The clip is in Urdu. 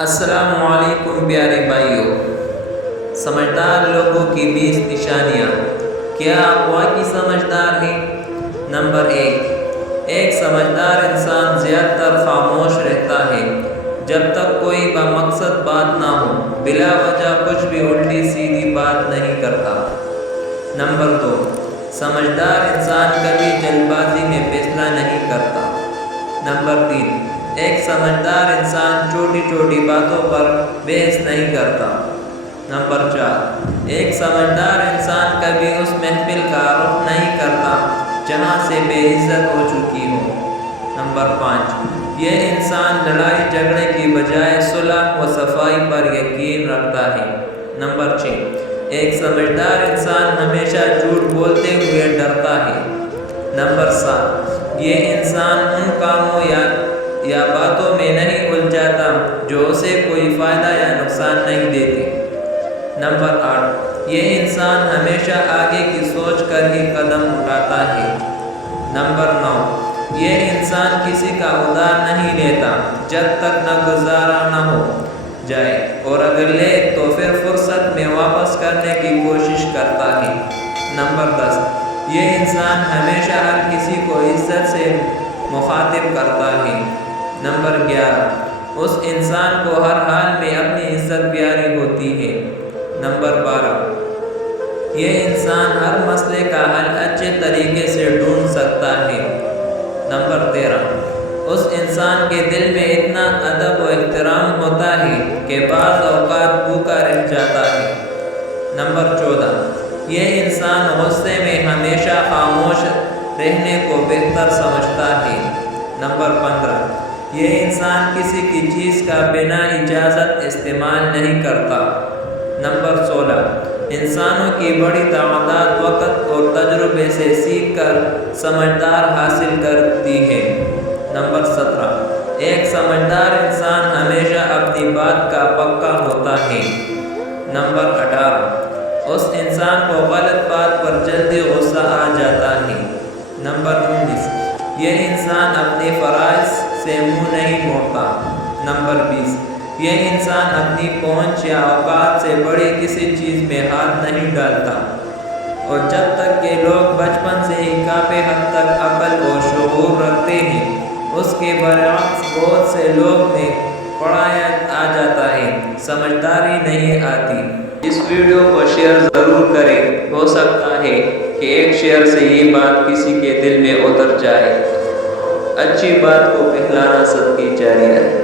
السلام علیکم پیارے بھائیوں، سمجھدار لوگوں کی 20 نشانیاں۔ کیا آپ واقعی سمجھدار ہیں؟ نمبر 1، سمجھدار انسان زیادہ تر خاموش رہتا ہے جب تک کوئی بامقصد بات نہ ہو، بلا وجہ کچھ بھی الٹی سیدھی بات نہیں کرتا۔ نمبر 2، سمجھدار انسان کبھی جلد بازی میں فیصلہ نہیں کرتا۔ نمبر 3، ایک سمجھدار انسان چھوٹی چھوٹی باتوں پر بحث نہیں کرتا۔ نمبر 4، ایک سمجھدار انسان کبھی اس محفل کا رخ نہیں کرتا جہاں سے بے عزت ہو چکی ہو۔ نمبر 5، یہ انسان لڑائی جھگڑے کی بجائے صلح و صفائی پر یقین رکھتا ہے۔ نمبر 6، ایک سمجھدار انسان ہمیشہ جھوٹ بولتے ہوئے ڈرتا ہے۔ نمبر 7، یہ انسان ان کاموں یا باتوں میں نہیں الجھاتا جو اسے کوئی فائدہ یا نقصان نہیں دیتے۔ نمبر 8، یہ انسان ہمیشہ آگے کی سوچ کر ہی قدم اٹھاتا ہے۔ نمبر 9، یہ انسان کسی کا ادھار نہیں لیتا جب تک نہ گزارا نہ ہو جائے، اور اگر لے تو پھر فرصت میں واپس کرنے کی کوشش کرتا ہے۔ نمبر 10، یہ انسان ہمیشہ ہر کسی کو عزت سے مخاطب کرتا ہے۔ نمبر 11، اس انسان کو ہر حال میں اپنی عزت پیاری ہوتی ہے۔ نمبر 12، یہ انسان ہر مسئلے کا حل اچھے طریقے سے ڈھونڈ سکتا ہے۔ نمبر 13، اس انسان کے دل میں اتنا ادب و احترام ہوتا ہے کہ بعض اوقات بھوکا رہ جاتا ہے۔ نمبر 14، یہ انسان غصے میں ہمیشہ خاموش رہنے کو بہتر سمجھتا ہے۔ نمبر 15، یہ انسان کسی کی چیز کا بنا اجازت استعمال نہیں کرتا۔ نمبر 16، انسانوں کی بڑی تعداد وقت اور تجربے سے سیکھ کر سمجھدار حاصل کرتی ہے۔ نمبر 17، ایک سمجھدار انسان ہمیشہ اپنی بات کا پکا ہوتا ہے۔ نمبر 18، اس انسان کو غلط بات پر جلدی غصہ آ جاتا ہے۔ نمبر 19، یہ انسان اپنے فرائض سے منہ نہیں موڑتا۔ نمبر 20، یہ انسان اپنی پہنچ یا اوقات سے بڑی کسی چیز میں ہاتھ نہیں ڈالتا، اور جب تک کہ لوگ بچپن سے ہی کافی حد تک عقل و شعور رکھتے ہیں، اس کے برعکس بہت سے لوگ میں پڑھایا آ جاتا ہے، سمجھداری نہیں آتی۔ اس ویڈیو کو شیئر ضرور کریں، ہو سکتا ہے کہ ایک شیئر سے یہ بات کسی کے دل میں اتر جائے۔ اچھی بات کو پھیلانا صدقہ جاریہ ہے۔